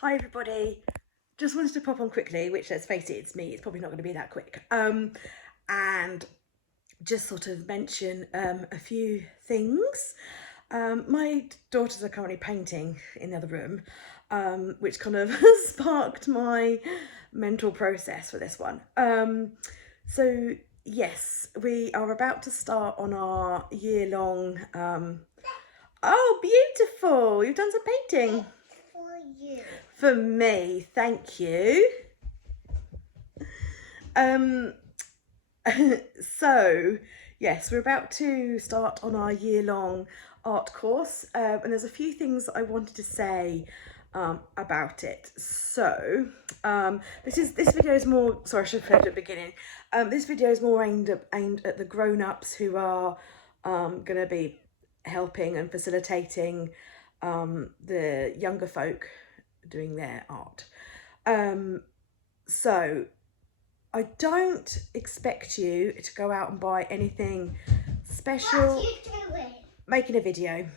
Hi everybody. Just wanted to pop on quickly, which let's face it, it's me. It's probably not going to be that quick. And just sort of mention a few things. My daughters are currently painting in the other room, which kind of sparked my mental process for this one. So yes, we are about to start on our year-long. Oh, beautiful! You've done some painting. For you. For me, thank you. Um, so, yes, we're about to start on our year-long art course, and there's a few things I wanted to say about it. So, this video is more. Sorry, I should have said at the beginning. This video is more aimed at the grown-ups who are going to be helping and facilitating the younger folk doing their art. So I don't expect you to go out and buy anything special. What you doing? Making a video.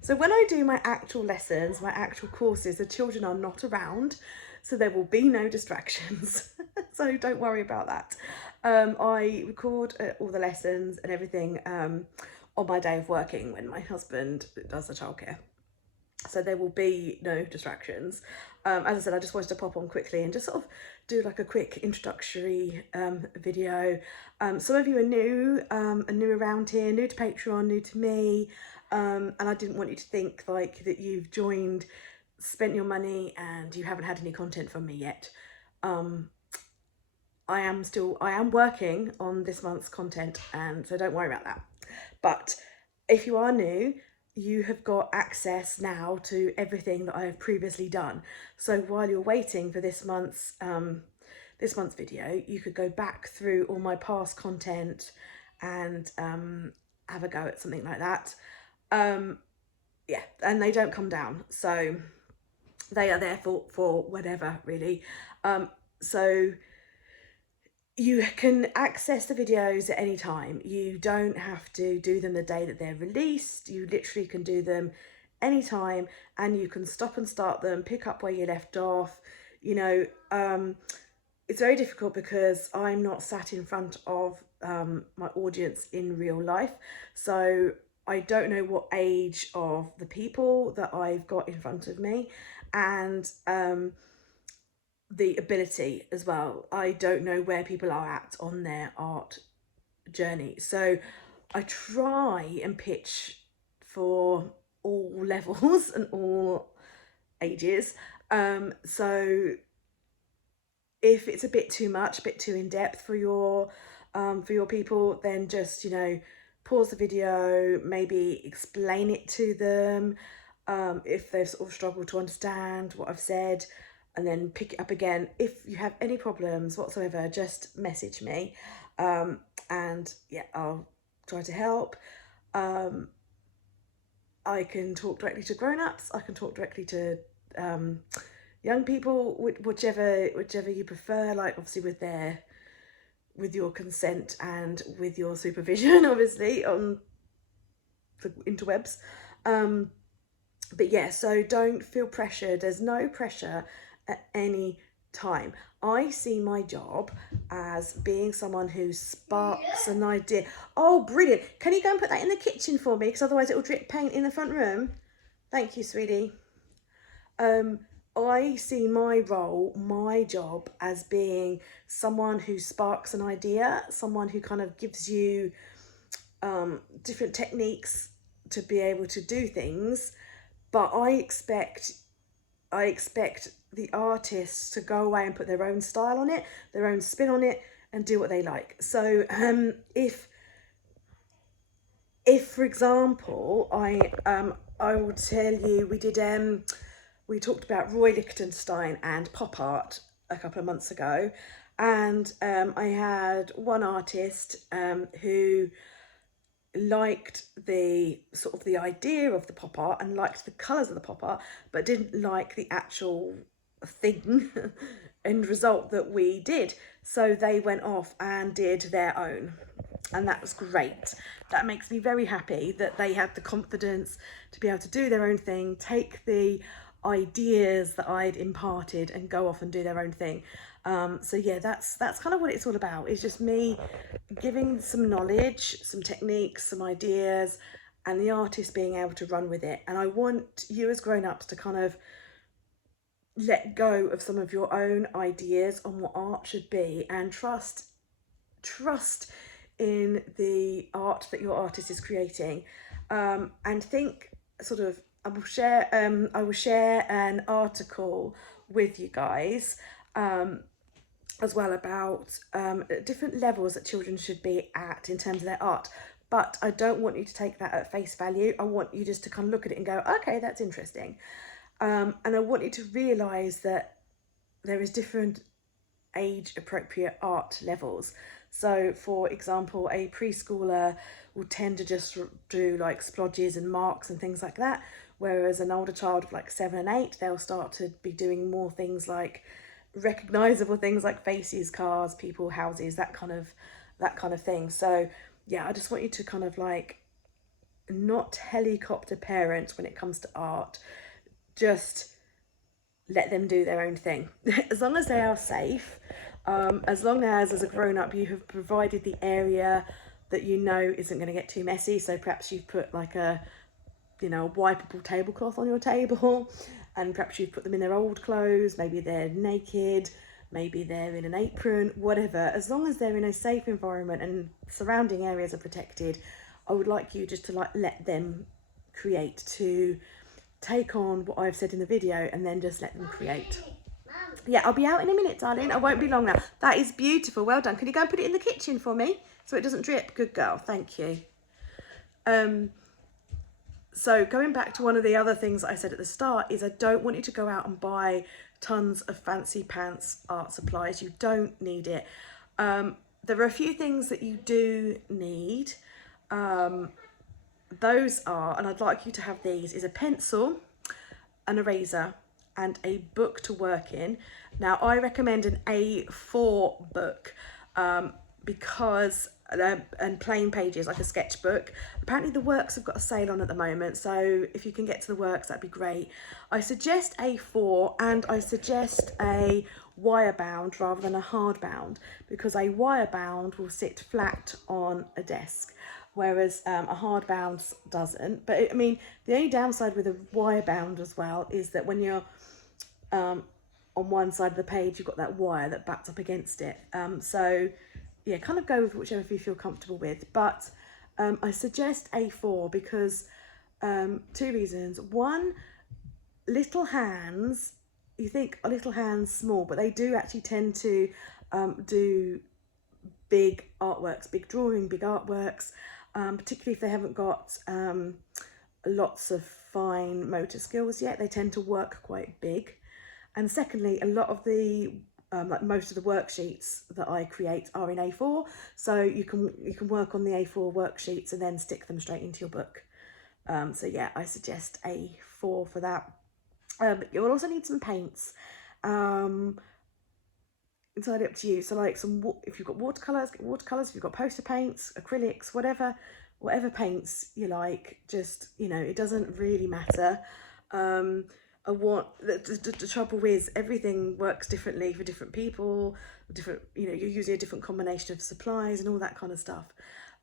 So when I do my actual lessons, my actual courses, the children are not around, so there will be no distractions. So don't worry about that. I record all the lessons and everything on my day of working when my husband does the childcare. So there will be no distractions. As I said, I just wanted to pop on quickly and just sort of do like a quick introductory video. Some of you are new around here, new to Patreon, new to me, and I didn't want you to think like that you've joined, spent your money and you haven't had any content from me yet. I am working on this month's content, and so don't worry about that. But if you are new, you have got access now to everything that I have previously done. So while you're waiting for this month's video, you could go back through all my past content and have a go at something like that. Yeah, and they don't come down, so they are there for whatever really. So you can access the videos at any time. You don't have to do them the day that they're released. You literally can do them anytime, and you can stop and start them, pick up where you left off. You know, it's very difficult because I'm not sat in front of my audience in real life. So I don't know what age of the people that I've got in front of me, and the ability as well. I don't know where people are at on their art journey. So I try and pitch for all levels and all ages. So if it's a bit too much, a bit too in depth for your people, then just, you know, pause the video, maybe explain it to them if they've sort of struggled to understand what I've said, and then pick it up again. If you have any problems whatsoever, just message me, and yeah, I'll try to help. I can talk directly to grown-ups, I can talk directly to young people, whichever you prefer, like obviously with your consent and with your supervision, obviously, on the interwebs. But yeah, so don't feel pressured. There's no pressure at any time. I see my job as being someone who sparks an idea. Oh, brilliant. Can you go and put that in the kitchen for me? Because otherwise it will drip paint in the front room. Thank you, sweetie. I see my role, my job, as being someone who sparks an idea, someone who kind of gives you different techniques to be able to do things. But I expect the artists to go away and put their own style on it, their own spin on it, and do what they like. So if for example I will tell you, we talked about Roy Lichtenstein and pop art a couple of months ago, and I had one artist who liked the sort of the idea of the pop art and liked the colours of the pop art, but didn't like the actual thing end result that we did. So they went off and did their own. and that was great. That makes me very happy that they had the confidence to be able to do their own thing, take the ideas that I'd imparted and go off and do their own thing. So yeah, that's kind of what it's all about. It's just me giving some knowledge, some techniques, some ideas, and the artist being able to run with it. And I want you as grown-ups to kind of let go of some of your own ideas on what art should be, and trust in the art that your artist is creating, and think sort of I will share an article with you guys as well about different levels that children should be at in terms of their art. But I don't want you to take that at face value. I want you just to kind of look at it and go, okay, that's interesting. And I want you to realise that there is different age appropriate art levels. So for example, a preschooler will tend to just do like splodges and marks and things like that, whereas an older child of like 7 and 8, they'll start to be doing more things like recognizable things like faces, cars, people, houses, that kind of thing. So yeah, I just want you to kind of like not helicopter parents when it comes to art. Just let them do their own thing. As long as they are safe, as long as a grown-up you have provided the area that you know isn't going to get too messy. So perhaps you've put like a wipeable tablecloth on your table, and perhaps you've put them in their old clothes, maybe they're naked, maybe they're in an apron, whatever. As long as they're in a safe environment and surrounding areas are protected, I would like you just to like let them create, to take on what I've said in the video and then just let them create. Yeah, I'll be out in a minute, darling. I won't be long now. That is beautiful. Well done. Can you go and put it in the kitchen for me so it doesn't drip? Good girl. Thank you. So going back to one of the other things I said at the start is I don't want you to go out and buy tons of fancy pants art supplies. You don't need it. There are a few things that you do need. Those are, and I'd like you to have these, is a pencil, an eraser, and a book to work in. Now I recommend an A4 book because and plain pages, like a sketchbook. Apparently the Works have got a sale on at the moment, so if you can get to the Works, that'd be great. I suggest A4, and I suggest a wire bound rather than a hard bound, because a wire bound will sit flat on a desk, whereas a hard bound doesn't. But I mean, the only downside with a wire bound as well is that when you're on one side of the page, you've got that wire that backs up against it. So yeah, kind of go with whichever you feel comfortable with. But I suggest A4 because 2 reasons. One, little hands, you think a little hands small, but they do actually tend to do big artworks, big drawing, big artworks, particularly if they haven't got lots of fine motor skills yet. They tend to work quite big. And secondly, a lot of the like most of the worksheets that I create are in A4, so you can work on the A4 worksheets and then stick them straight into your book. So yeah, I suggest A4 for that. You'll also need some paints. Entirely up to you. So like if you've got watercolors, get watercolors. If you've got poster paints, acrylics, whatever paints you like. Just, it doesn't really matter. The trouble is everything works differently for different people, you're using a different combination of supplies and all that kind of stuff.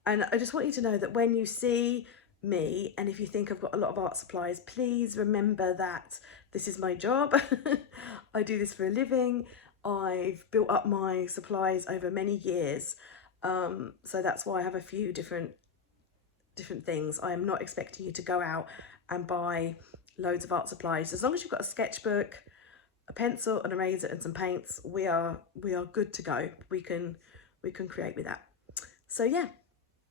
And I just want you to know that when you see me, and if you think I've got a lot of art supplies, please remember that this is my job. I do this for a living. I've built up my supplies over many years, so that's why I have a few different things. I am not expecting you to go out and buy loads of art supplies. As long as you've got a sketchbook, a pencil, an eraser and some paints, we are good to go. We can create with that. So yeah,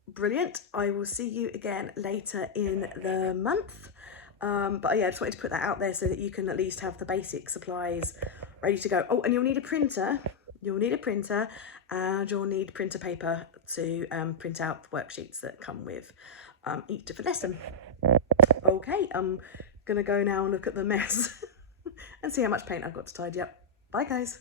brilliant. I will see you again later in the month. But yeah, I just wanted to put that out there so that you can at least have the basic supplies ready to go. Oh, and you'll need a printer. And you'll need printer paper to print out the worksheets that come with each different lesson. Okay, I'm gonna go now and look at the mess and see how much paint I've got to tidy up. Bye guys.